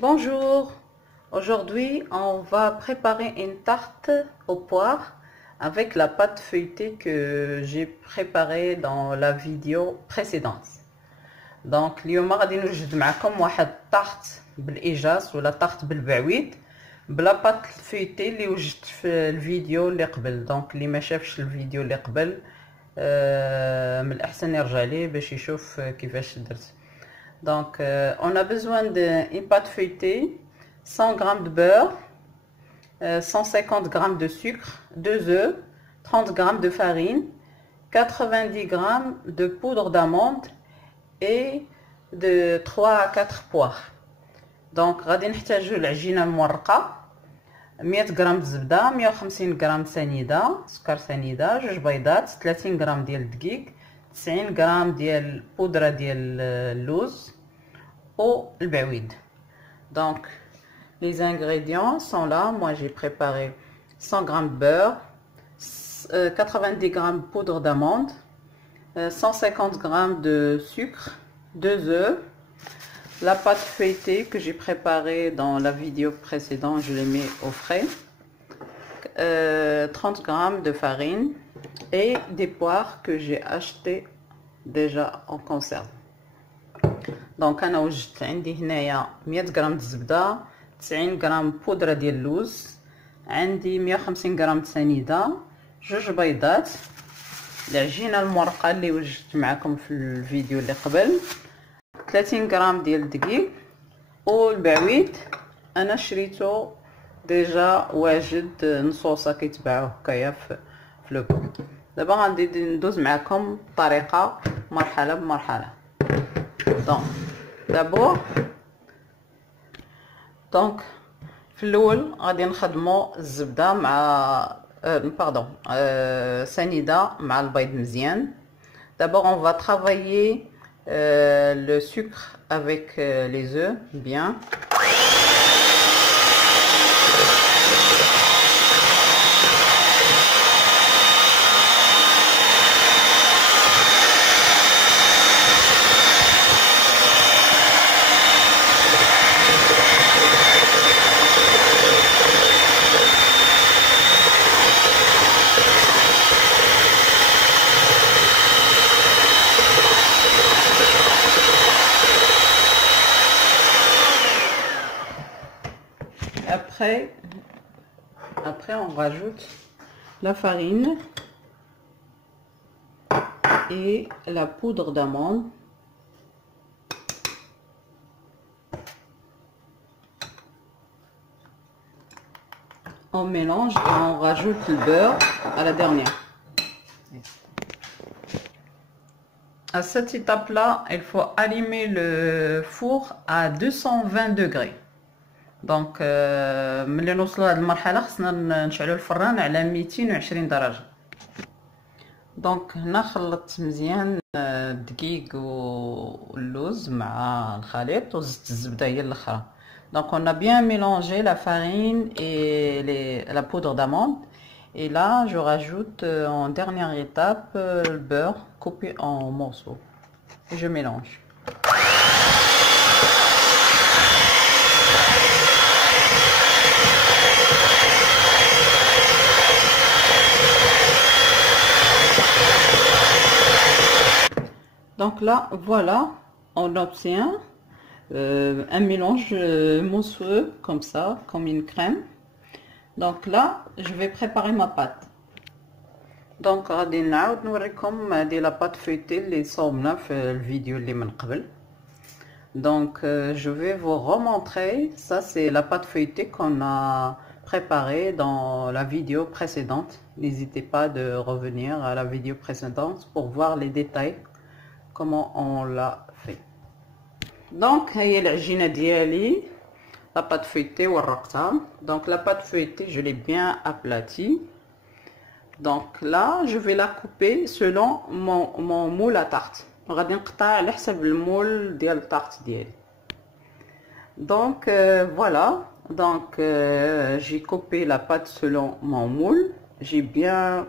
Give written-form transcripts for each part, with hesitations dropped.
Bonjour, aujourd'hui on va préparer une tarte aux poires avec la pâte feuilletée que j'ai préparée dans la vidéo précédente. Donc اليوم غادي نوجد معكم واحد طارت بالاجاز ولا طارت بالبعويد بلا بات فeuilletée اللي وجدت في الفيديو اللي قبل. دونك اللي ما شافش الفيديو اللي قبل من الاحسن يرجع ليه باش يشوف كيفاش درت. Donc, on a besoin d'une pâte feuilletée, 100 g de beurre, 150 g de sucre, 2 œufs, 30 g de farine, 90 g de poudre d'amande et de 3 à 4 poires. Donc, غادي نحتاجو العجينة المورقة، 100 g زبدة، 150 g سنيدة، سكر سنيدة، 2 بيضات، 30 g ديال الدقيق، 90 g ديال بودرة ديال اللوز ou le béouid. Donc les ingrédients sont là. Moi j'ai préparé 100 g de beurre, 90 g de poudre d'amande, 150 g de sucre, 2 œufs, la pâte feuilletée que j'ai préparée dans la vidéo précédente, je l'ai mis au frais, 30 g de farine et des poires que j'ai achetées déjà en conserve. دونك انا وجدت عندي هنايا 100 غرام الزبده، 90 غرام بودره ديال اللوز، عندي 150 غرام سنيده، 2 بيضات، العجينه المرقه اللي وجدت معكم في الفيديو اللي قبل، 30 غرام ديال الدقيق، والبعويد انا شريته ديجا واجد نصوصه كيتباعوه هكايا في لو بو. دابا غادي ندوز معكم الطريقه مرحله بمرحله. دونك في الاول غادي نخدموا الزبده مع سنيده مع البيض مزيان. D'abord on va travailler le sucre avec les œufs bien. Après on rajoute la farine et la poudre d'amande. On mélange et on rajoute le beurre à la dernière. À cette étape-là, il faut allumer le four à 220 degrés. دونك ملي نوصلوا لهاد المرحله خصنا نشعلوا الفران على 220 درجه. دونك هنا خلطت مزيان الدقيق واللوز مع الخليط وزدت الزبده هي الاخرى. دونك on a bien mélangé la farine et la poudre d'amande et là je rajoute en dernière étape le beurre coupé en morceaux et je mélange. Donc là, voilà, on obtient un mélange mousseux comme ça, comme une crème. Donc là, je vais préparer ma pâte. Donc غادي نعاود نوريكم هذه لا بات فeuilletée اللي صوبنا في الفيديو اللي من قبل. Donc je vais vous remontrer, ça c'est la pâte feuilletée qu'on a préparée dans la vidéo précédente. N'hésitez pas de revenir à la vidéo précédente pour voir les détails. Comment on l'a fait. Donc هي العجينه ديالي la pâte feuilletée ورقتها. Donc la pâte feuilletée je l'ai bien aplatie. Donc là je vais la couper selon mon moule à tarte. غادي نقطع على حسب المول ديال الطارت ديالي. Donc voilà. Donc j'ai coupé la pâte selon mon moule. J'ai bien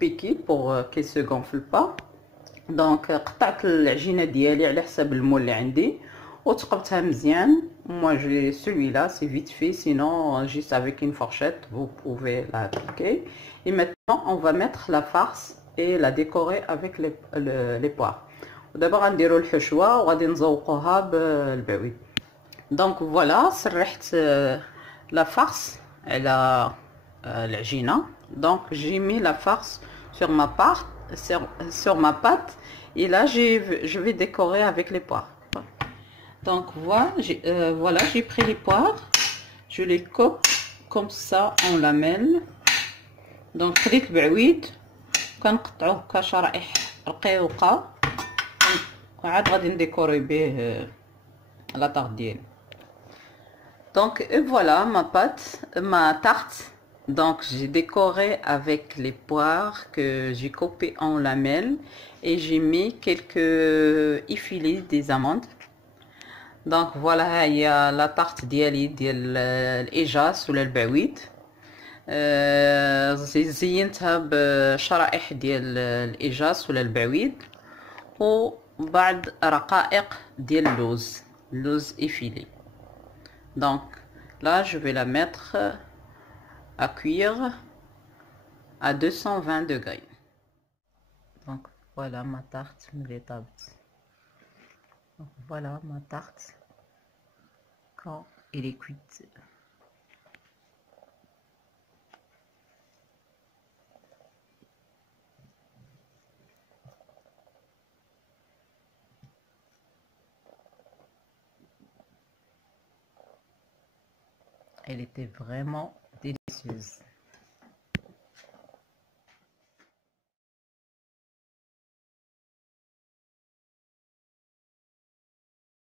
piqué pour qu'elle se gonfle pas. دونك قطعت العجينه ديالي على حسب المول اللي عندي وتقبتها مزيان. Moi j'ai celui-là, c'est vite fait, sinon juste avec une fourchette vous pouvez la appliquer. Et maintenant on va mettre la farce et la décorer avec les poires. ودابا غنديروا الحشوه وغادي نزوقوها بالبعويد. دونك فوالا سرحت la farce على العجينه. Donc j'ai mis la farce sur ma pâte, sur ma pâte, et là je vais décorer avec les poires. Donc voilà, j'ai pris les poires, je les coupe comme ça en lamelles. Donc خديت بعويد كنقطعوه كشرائح رقيقه وعاد غادي نديكوري به la tarte ديالي. Donc et voilà ma pâte, ma tarte. Donc j'ai décoré avec les poires que j'ai coupées en lamelles et j'ai mis quelques effilés des amandes. Donc voilà, il y a la tarte ديالي ديال الإيجاس ولا البعويد. زينتها بشرائح ديال الإيجاس ولا البعويد وبعض رقائق ديال اللوز effilé. Donc là je vais la mettre à cuire à 220 degrés. Donc voilà ma tarte donc voilà ma tarte quand elle est cuite. Elle était vraiment délicieuse.